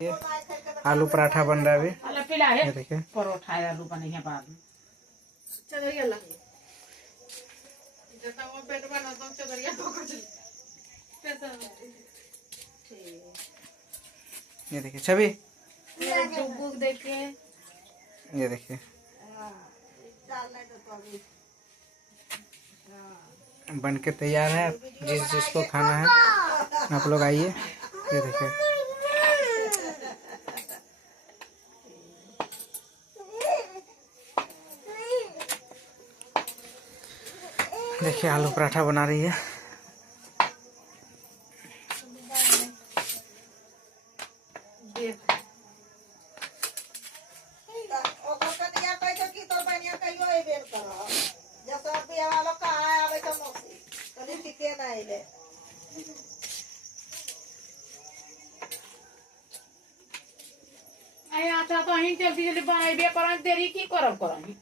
ये आलू पराठा बन रहा है अभी। ये देखिए परोठा आलू बने हैं बाद में। ये देखिए छवि, देखिए ये देखिए बन के तैयार है। जिस जिसको खाना है आप लोग आइए। ये देखिए देखिए आलू पराठा बना रही है। अच्छा तो अहीं जल्दी जल्दी बनाइबे करन देरी की करब करन।